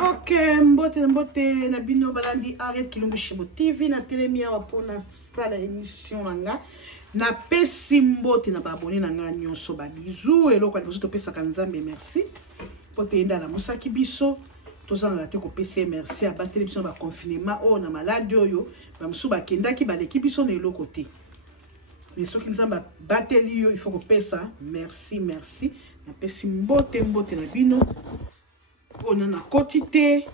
Ok, mbote na bino balandi arrête Kilumbu Shimbo TV na telemia wapona sala émission nanga na pesi mbote na babone nanga nyonso ba bizu eloko aliboso to pesa kanzambe merci pote enda na musaki biso tozanga te ko pesa merci a ba télévision ba confinement o na malade oyo ba musu ba kendaki ba leki biso na eloko te mais soki nzamba bateli yo il faut ko pesa merci na pesi mbote na bino on a quotité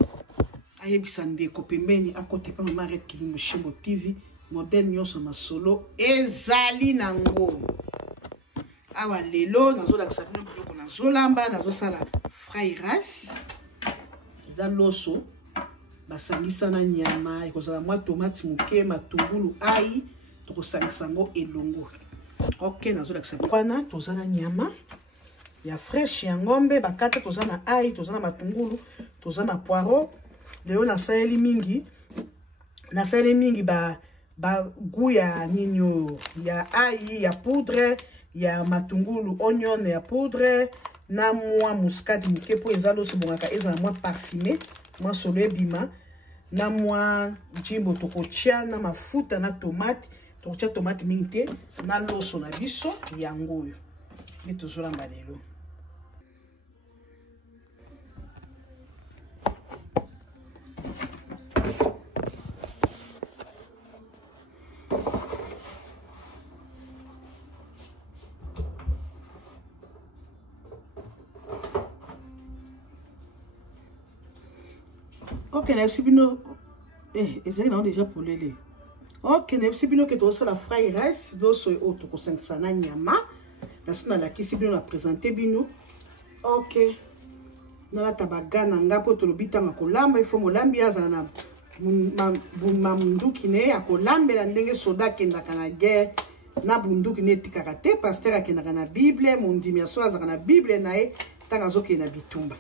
ayebisa ndeko pembeni akoti pa Arrête Kilumbu Shimbo TV modèle nyonso masolo ezali nango awa lelo nazolakisa bino biloko nazolamba nazosala frairas za loso basangisa na nyama ekozala mwa tomate muke matungulu ai tokosangisa ngo elongo. Ok, nazolakisa bwana tozala nyama ya fresh ya ngombe bakata tozana ai tozana matungulu tozana poiro leo na saeli mingi ba guya ninyo ya ai ya poudre ya matungulu onion ya poudre na mwa muscade muke po ezalo so bongaka ezala mwa parfumé mwa solo ebima na mwa jimbo tokotia na mafuta na tomate tokotia tomate mingi te na loso na biso yango yo ni tozolamba lelo. Ok, merci bino. Ezali na déjà pour lele. Ok, merci bino que tu la fry rice, doso e auto ko 500 na nyama. Na sina la kisi bino na présenter bino. Ok. Na la tabagana ngapo to lobita makolamba, il faut molambi azana bunduki ne akolambela ndenge soda kenda kana guerre na bunduki ne tikaka te pasteur akenda kana Bible, mondimi aso azaka na Bible na e tanga zoke na bitumba.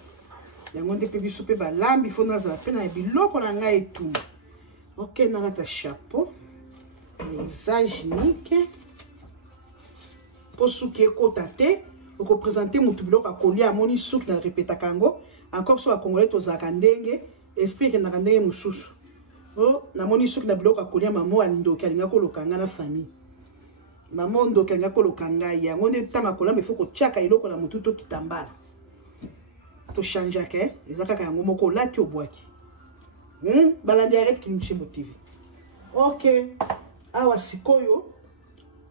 Yango nde pe biso pe balambi fo nazala pe na biloko na ngai etumba. Ok, nalata chapeau visage unique po suki ekota te oko présenter mutu biloko akolia amoni suki na répéta kango encore so akongolais tozalaka ndenge esprit kendaka ndenge mosusu o namoni suki na biloko akolia mamo andoki alinga kolokanga na famille mamo ndoki alinga koloka ngai yango nde tanga kolamba ifo kotiaka eloko na mutu to kitambala to changer ke ezaka yango moko lati obwaki balandi Arrête Kilumbu Shimbo TV. Ok, awa sikoyo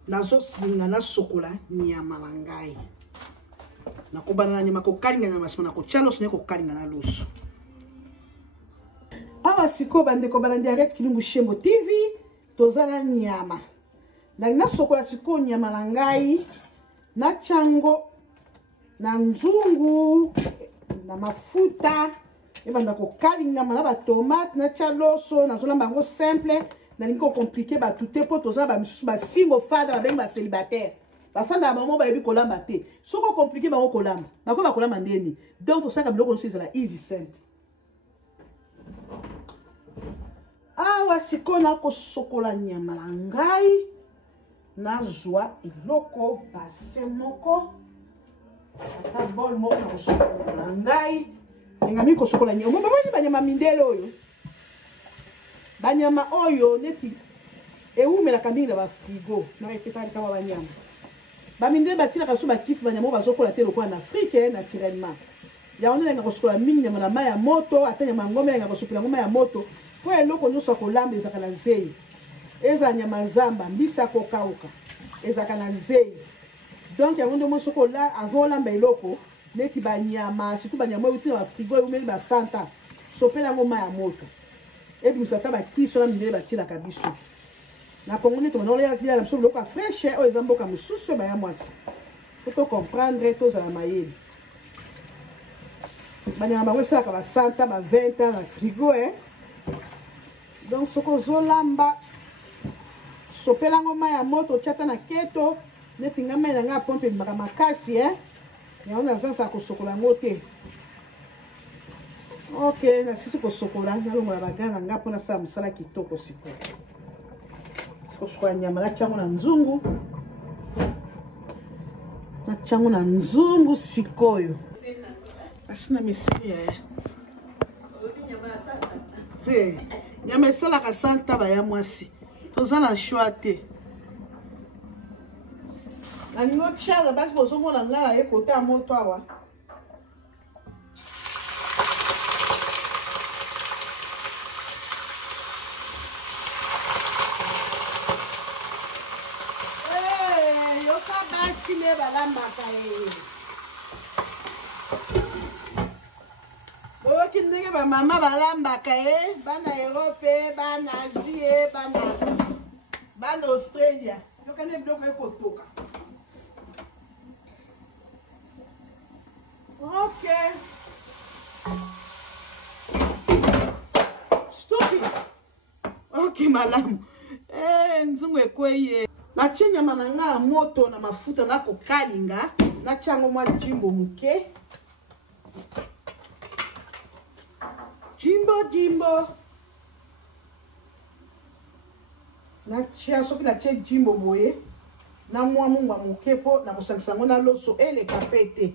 nazo singa na sokola nyama na ngai nakobana na nyama ko kalinga na masima na ko chalo sine ko kalinga na loso. Awa sikoyo bande ko balandi Arrête Kilumbu Shimbo TV tozala nyama na sokola sikoyo nyama na ngai na chango na nzungu na mafuta ebanda ko kalinga na ba tomate na chaloso na zolamba ngo simple na lingo compliqué ba tout te po toza ba singo fada ba bengi ba célibataire ba fanda ba mo ba yebi kolamba te soko compliqué ba ko kolamba ba ko ba kolamba ndeni donc to saka biloko nso ezala easy simple. Awa sikona ko sokola nyama na ngai na zwa iloko base moko ata bol moko na sokola na ngai ngami ko sokola nyama mama banyama mindelo oyo banyama oyo neti eumela kambi na ba frigo na eketali kama banyama ba mindelo batila kaso ba kisi banyama bazokola te lokwa na Afrique naturellement ya onela nga kosokola mingi nyama na mai ya moto ata nyama ngome nga kosokola ngoma ya moto po eloko nyonso kolamba ezaka na zei eza nyama zamba mbisa ko kauka ezaka na zei donc ya ngondo mosokola azolamba eloko neki banyama siku banyama uti na frigo umeli ba santa sopela ngoma ya moto ebi musata ba kiso na mindele batila kabiso na kongoni to na ya kila na mso loka fresh o ezamboka mususu ba ya mwasi to comprendre to za mayeli banyama bango sala ka ba santa ba 20 ans na frigo donc soko zolamba sopela ngoma ya moto chata na keto neki ngama na nga pompe mbaka makasi ya ona sasa ko sokola ngote. Ok, na sisi ko sokola na longa bagana nga pona sa musala kitoko siko ko shwa nyama la changu na nzungu sikoyo asina misiri nyama esalaka santa baya mwasi toza na choix te nalingo tiala basi bozomona ngai na ye kote ya moto awa yoka basi ne balambaka ye boyoki ndenge bamama balambaka ye bana Europe bana Asie bana Australia yoka ne biloko ekotoka. Ok. Stupid. Ok, malamu. Nzungu ekweye. Na nyama na nga moto na mafuta na kokalinga. Na chango mwa jimbo muke. Jimbo. Na chia soki na tie jimbo boye. Na mwa munga muke po na kosangisango na loso ele kapete.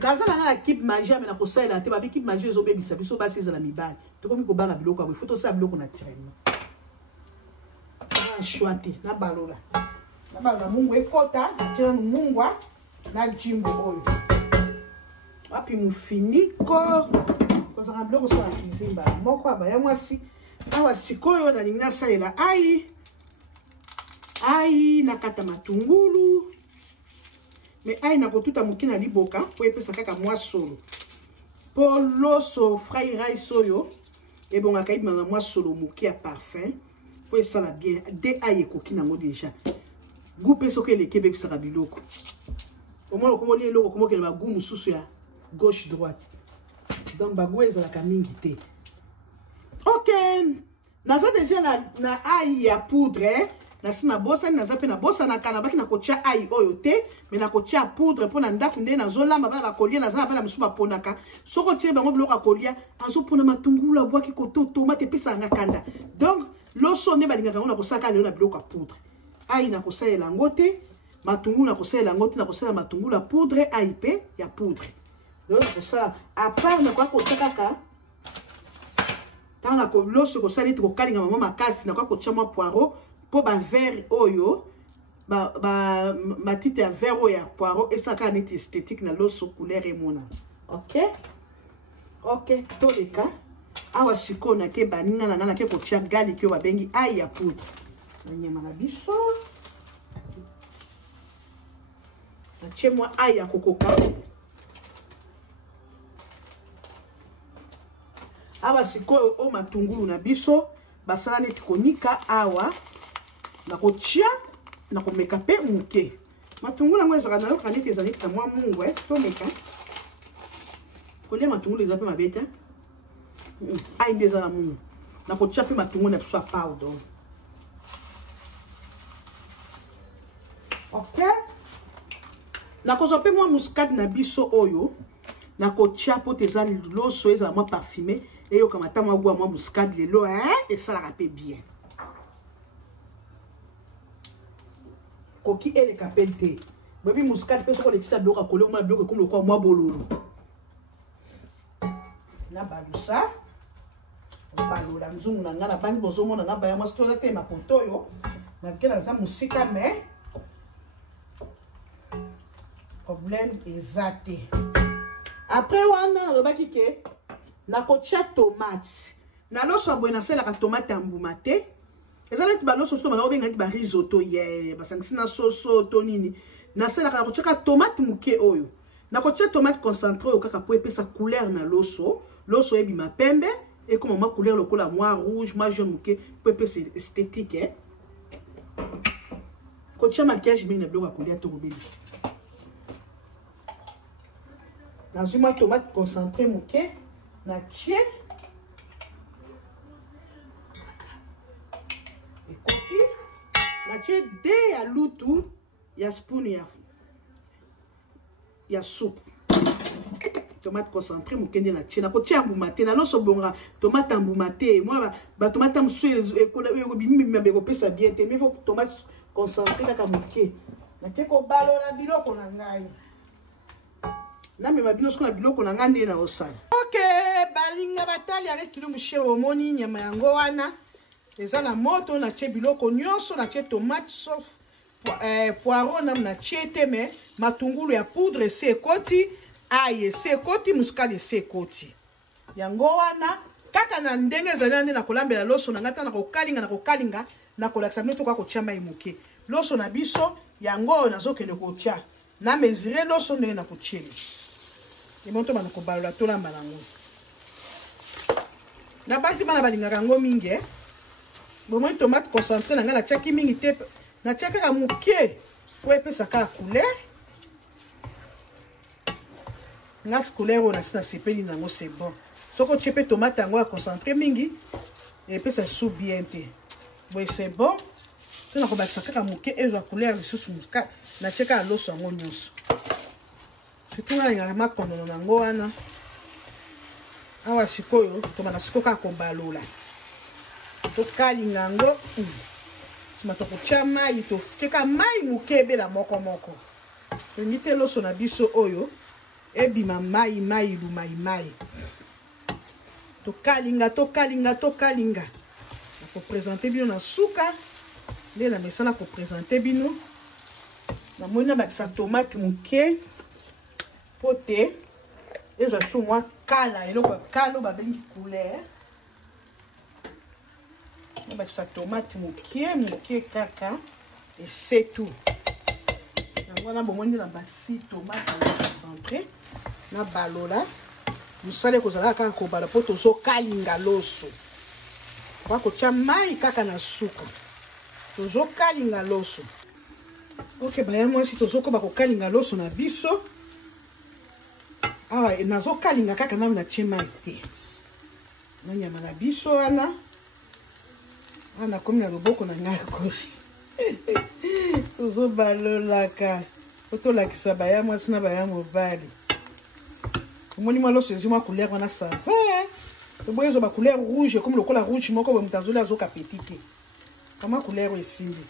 Dans la équipe magie mais na kosaila te ba équipe magie ezobebisa biso basi ezala mibali tokomi kobanga biloko abo foto sa biloko naturellement na choite na balola mungu ekota tena mungwa na jimbo oyo wapi mufiniko kozanga biloko so na kizimba moko abaya mwasi awa sikoyo na limina salela ai na kata matungulu. Mais aïe na kotuta mukina liboka po epesa kaka mwa solo po loso fry rice oyo et bon akayi manga mwa solo muki ya parfum po esala bien de aïe ekoki nango déjà goût pe soki eleki ebebisaka biloko omona okomoli eloko okomokele bagoût mosusu ya gauche droite donc bagoût ezalaka mingi te. Ok naza déjà na aïe ya poudre nasi na bosa naza pe na bosa na kana baki na kotia ai oyo te mais na kotia poudre po na ndako nde nazolamba bana bakolia naza bana misuba ponaka soko tie bango biloko kolia azopona matungulu abwaki koto tomate pesa nga kanda donc loso ne balingaka ngo na kosaka lelo na biloko ya poudre ai na kosalela ngo te matungulu na kosalela ngo te na kosala matungulu ya poudre ai pe ya poudre donc ça à part na kwa kotakaka tanga ko loso kosali to kokalinga mama makasi na kwa kotia mwa poireau po ba vert oyo ba matite ya vert oyo ya poireau esaka neti esthétique na loso couleur emona. Ok toleka awa siko na ke baninga na ngana ke kotia garlic oyo babengi ai ya poudre na nyama na biso na tie mwa ai ya kokoka awa siko o matungulu na biso basala neti konika awa na kotia na komeka pe muke matungulu ngo ezaka na yoka neti ezali ta mwa mungu tomeka kolia matungulu eza pe mabeta ai ndeza na mungu na kotia pe matungulu na biso ya powder. Ok na kozwa pe mwa muscade na biso oyo na kotia po teza loso ezala mwa parfumé eyoka mata mwa bwa mwa muscade lelo esalaka pe bien koki eleka pe te bebi muscade pe soko lekisa biloko akole omona biloko ekomi lokwa mwa bololo na balusa balola nzungu na nga na bandi bozomona nga baya mwasi toza te mapoto oyo nake naza mosika me problème eza te. Après wana alobaki ke na kotia tomate na loso aboye nasalaka tomate ya mbuma te eza neti baloso so bana obenga neti ba risotto ye basangisi na soso to nini nasalaka na kotia tomate muke oyo na kotia tomate concentré oyo kaka po epesa couleur na loso ebima pembe ekoma mwa couleur lokola mwa rouge mwa jaune muke po epesa esthétique kotia maquillage mingi na biloko ya kolia to kobeli nazwi mwa tomate concentré muke na tie ekoki na tie de ya lutu ya spoon ya soupe tomate concentré muke nde na tie na kotia mbuma te na loso bonga tomate mbuma te mwa ba tomate mosusu ekobimimima bekopesa bien te mais faut tomate concentré kaka muke nake kobalola biloko na ngai na me mabino soko na biloko na ngande na osala. Ok, bali balinga batali avec kilungu shebo moni nyama yango wana eza na moto na tie biloko nyonso na tie tomate sauf poireau na tie te mais matungulu ya poudre se koti aye se koti muscade se koti yango wana kaka na ndenge ezali nde na kolambela loso na ngata na kokalinga na kolakisa bino toka kotia mai moke loso na biso yango nazokende kotia na mesure loso ndenge na kotieli imoto bana kobalola tolamba nango na basi bana balingaka yango mingi bomoi tomate concentré na nga natiaki mingi te natiaki kaka moke po epesa kaka couleur ngasi couleur oyo nasi nasepeli nango c'est bon soko otie mpe tomate yango ya concentré mingi epesa su bien te boye c'est bon to na kobakisa kaka moke ezwa couleur lisusu natie kaka loso yango nyonso surtout nalingaka makondono nango wana awa sikoyo tomana sikoyo kaka kobalola tokalinga yango nsima tokotia mai tofika mai moke ebela moko tolingi te loso na biso oyo ebima mai lumai tokalinga nakopresente bino na suka nde na mesa na kopresente bino namoni nabakisa tomate moke po te ezwa su mwa kala eloko ya kala babengi couleur nabakisa tomate moke kaka esetu yango wana bomoni na basi tomate concentré na balola mosala ekozalaka kaka kobala mpo tozokalinga loso kwa kotia mai kaka na suka tozokalinga loso ok baya mwasi tozokoba kokalinga loso na biso awa nazokalinga kaka nami natie mai te na nyama na biso wana nakomi na loboko na ngai koshi tozobalolaka po tolakisa baya mwasi na baya mobali omoni mwa loso ezwi mwa couleur wana sava toboyi ezoba couleur rouge comme lokola rouge moko boye moto azoli azoka peti te kama couleur esimbi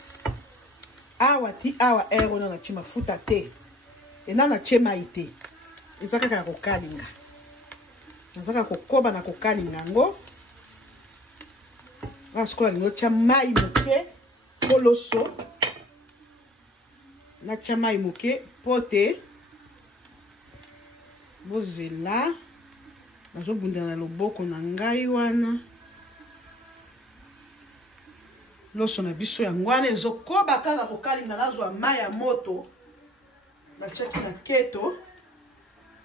awa ti awa ero na natie mafuta te ena natie mai te eza kaka ya kokalinga naza kaka kokoba na kokalinga yango awa sikoyo nalingi otia mai moke po loso natia mai moke po te bozela nazobundela na loboko na ngai wana loso na biso yango wana ezokoba kaka kokalinga nazwa mai ya moto batiaki na keto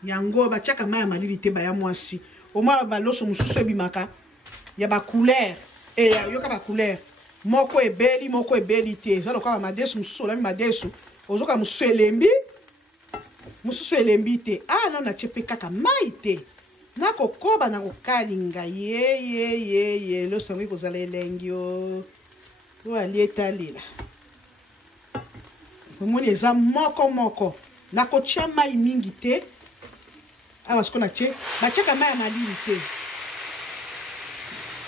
yango batiaka mai ya malili te baya mwasi omwa baloso mosusu ebimaka ya bacouleur yoka bacouleur moko ebeli te eza lokola bamadesu mosusu olami madesu ozoka mosusu elembi te no natie mpe kaka mai te nakokoba na kokalinga ye loso yango ekozala elengi oyo ali etalela omoni eza moko nakotia mai mingi te awa siko batiaka mai ya malili te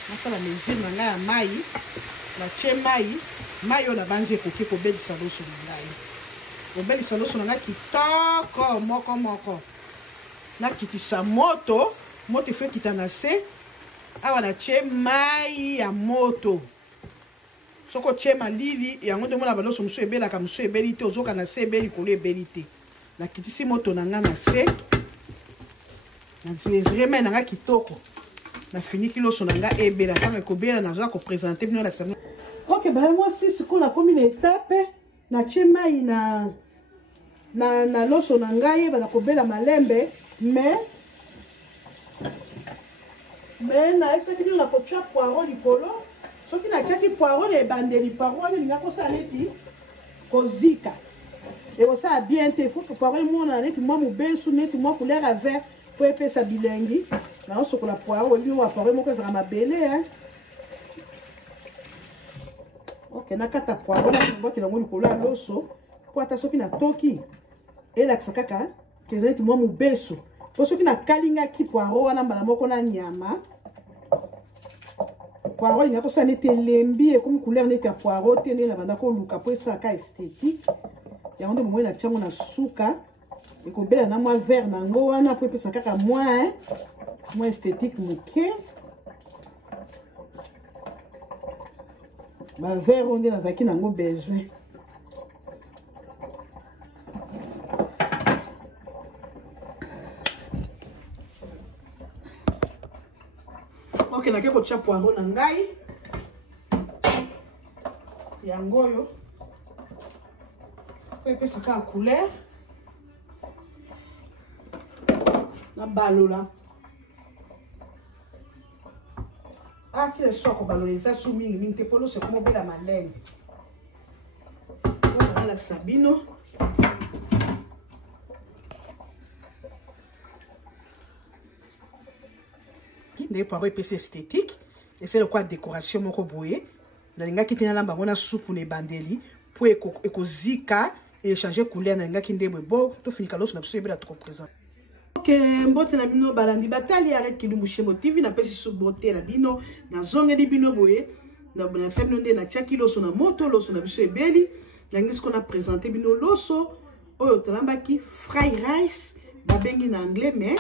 nasala mesure na ngai ya mai natie mai oyo na banzi ekoki kobelisa loso na ngai obelisa loso na ngai kitoko moko nakitisa moto efo ekita na se awa natie mai ya moto soko tie malili yango nde omona baloso mosusu ebelaka mosusu ebeli te ozoka na se ebeli likolo ebeli te nakitisi moto na ngai na se namesure mai na ngai kitoko nafiniki loso na ngai ebela ntango ekobela nazoka kopresente bino lakisa bino ok baya mwasi sikoyo nakomi na etape natie mai na loso na ngai yeba kobela malembe mais naesaki bino na kotia poireau likolo soki natiaki poireau na ebandeli poireau wana elinga kosala neti kozika ekosala bien te faut que poireau emona neti mwa mobesu neti mwa couleur ya vert po epesa bilengi naosokola poireau ebino wa poireau moko ezaka mabele ok nakata poireau naboki nango likolo ya loso po ata soki natoki elakisa kaka keza neti mwa mobesu po soki nakalingaki poireau wana mbala moko na nyama poireau linga kosala neti elembi ekomi couleur neti ya poireau te ndenge na banda koluka po esalaka esthétique yango nde momoi natiango na suka ekobela na mwa vert nango wana po epesa kaka mwa Moi esthétique moké. Ba verre onde nazaki nango besoin. Ok, nake kotia poireau na ngai. Yango yo. Ko epesa ka couleur. Na balola. Ah, qui est sûr qu'on va le laisser sous ming ming te polo c'est comment la malène. Voilà la Sabino. Qui n'est pas repéré esthétique et c'est le quoi décoration moko boye. Na linga kitina lamba ngona soupe ne bandeli pour ekozika et changer couleur na linga kindebwe bo to finika loso na biso ebela trop présent. Ok, mbote na bino balandi batali arrête Kilumbu Shembo TV na pesi su bote na bino na zonge di bino boye na bona sabino nde na chaki loso na moto loso na biso ebeli yangi ko na présenter bino loso oyo tolambaki fried rice babengi na anglais mais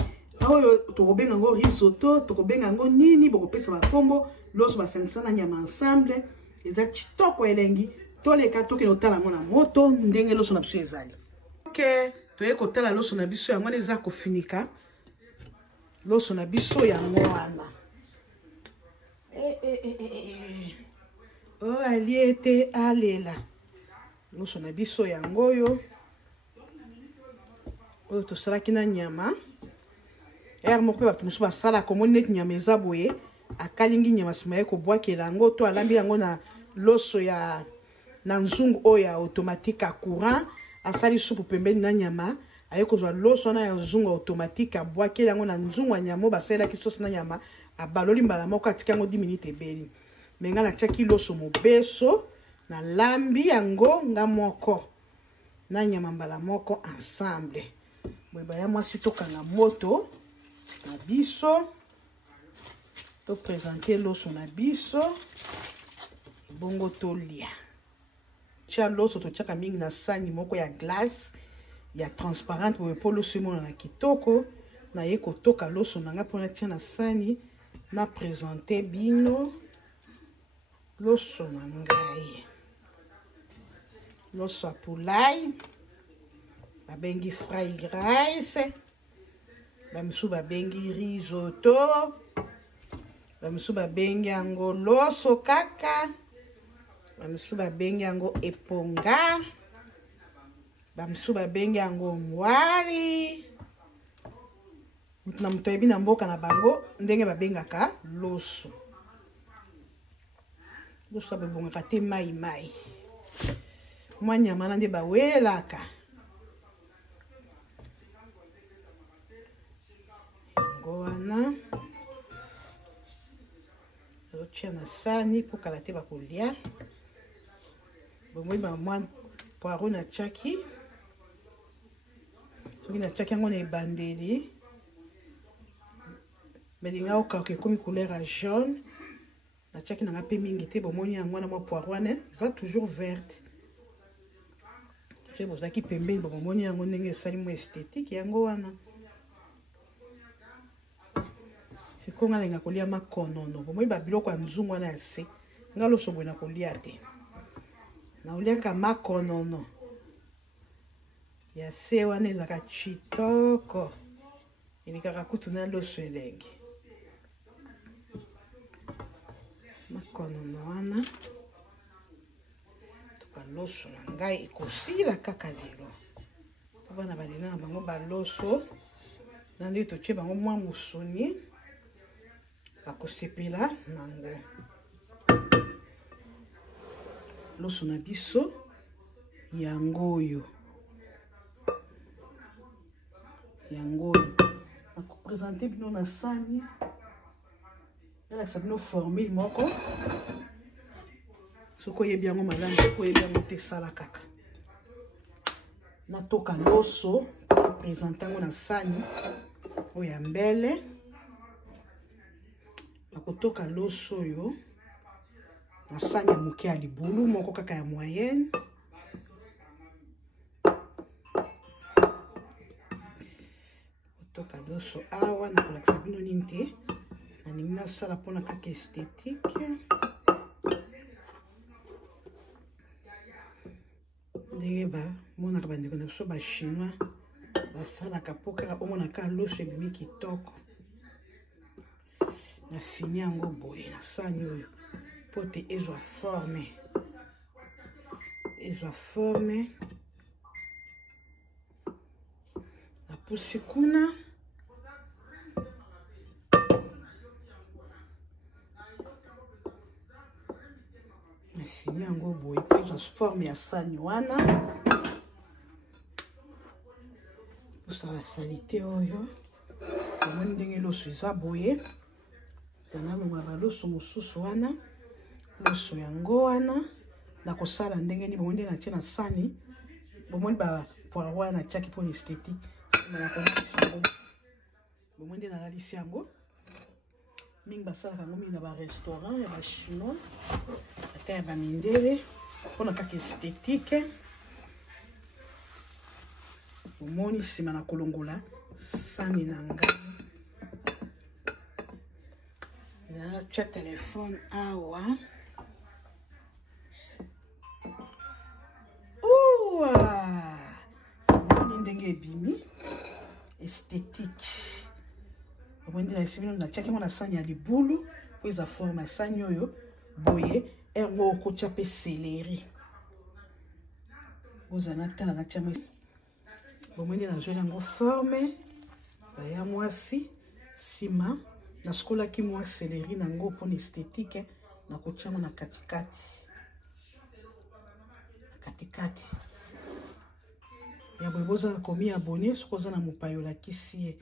oyo tokobenga ngo risotto tokobenga ngo nini bokopesa bakombo loso basangisa na nyama ensemble eza kitoko elengi toleka toke notala ngo na moto ndenge loso na biso ezali. Ok, toye kotala loso na biso yango eza kofinika loso na biso yango wana oh aliete alela loso na biso yango yo oyo tosalaki na nyama moko pe bato mosusu basala komoni neti nyama eza boye akalingi nyama nsima ye kobwakela yango to alambi yango na loso ya na nzungu oyo ya automatique a courant asali supu pembeni na nyama aye kozwa loso na ya nzungu automatique abwakela yango na nzungu ya nyama basalelaki sosi na nyama abaloli mbala moko atika yango 10 minutes ebeli menga natiaki loso mobeso na lambi yango nga moko na nyama mbala moko ensemble boye baya mwasi tokanga moto na biso to présenter loso na biso bongo tolia tia loso totiaka mingi na sani moko ya glace ya transparente boye po loso emona na kitoko na ye kotoka loso nanga mpona tia na sani na présenter bino loso na ngai loso ya poulai babengi fried rice bamisu babengi risotto bamisu babengi yango loso kaka bamisu babengi yango eponga bamisu babengi yango ngwari na moto yebi na mboka na bango ndenge babengaka loso loso abebongaka te mai mai mwa nyama na nde bawelaka yango wana azotia na sani mpo kala te bakolia bongo bamwa poireau na tiaki soki na tiaki yango na ebandeli melinga okauka ekomi couleur ya jaune na tiaki nanga mpe mingi te bomoni yango na mwa poireau wana eza toujours verte soki bozalaki pembeni bomoni yango ndenge esali mwa esthétique yango wana sikoyo nga nalinga kolia makonono bomoi babiloko ya nzungu wana ya se nga loso boye na kolia te naoliaka makonono ya se wana ezalaka kitoko elekaka kutu na loso elengi makonono wana toka loso na ngai ekosila kaka lelo po bana balela na bango baloso na nde totie bango mwa musuni bakosepela nango loso na biso yango oyo akopresente bino na sani nalakisa bino formule moko soki oyebi yango malamu soki oyebi yango te sala kaka natoka loso apresente yango na sani oyo ya mbele nakotoka loso oyo na sani ya moke ya libulu moko kaka ya moyenne kotoka loso awa na kolakisa bino nini te naningi nasala mpona kaka esthétique ndenge bamonaka bandeko na biso bachinois basalaka mpo kaka omonaka loso ebimi kitoko na fini yango boye na sani oyo mpo te ezwa forme na pusi kuna na fini yango boye mpo ezwa forme ya sani wana osala salite oyo omoni ndenge loso eza boye zanalonga baloso mosusu wana loso yango wana na kosala ndenge ni bomoni natie na sani bomoni ba poireau wana tiaki mpona esthétique nsima na kolakisa yango bomoni nde nalalisi yango mingi basalaka yango mingi na barestaurant ya bachinois ata ya bamindele mpona kaka esthétique bomoni nsima na kolongola sani na ngai natia telefone awa omoni ndenge ebimi esthétique omoni na esimi natiaki ngo na sani ya libulu mpo eza forme ya sani oyo boye yango okotia mpe céleri ozala natala natia mo bomoni nazweli yango forme baya mwasi nsima nasukolaki mwa céleri nango mpona esthétique na kotia ngo na katikati ya boye bozala komi abonné soki oza na mopayi olakisi ye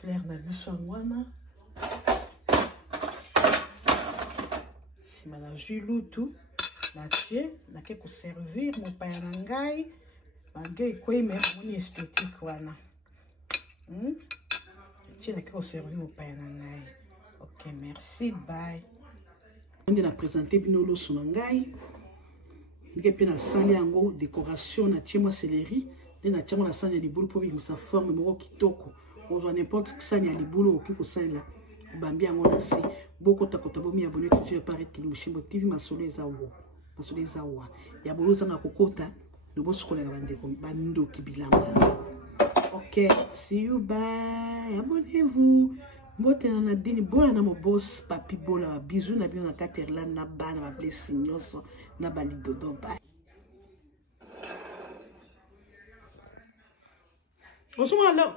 fleur na biso yango wana nsima na jus lutu natie nake koservir mopaya na ngai malgré ekoyi me omoni esthétique wana tie nake koservir mopaya na ngai ok merci bye nde na présente bino loso na ngai ndenge mpe nasali yango décoration natie mwa céleri nde natie yango na sani ya libulu mpo bimisa forme moko kitoko ozwa n'importe sani ya libulu okoki kosalela obambi yango na se bokotakota bomi abonné toujours paraître Kilimbushimbo TV masolo eza wa ya bolo ozanga kokota nobosokolaka bandeko bandoki bilamba ok see you bye abonnez-vous mbotela na dini bola na mobos papi bola ba bisous na bino na Caterland na bana ba blessing nyonso na balidodo bye osuma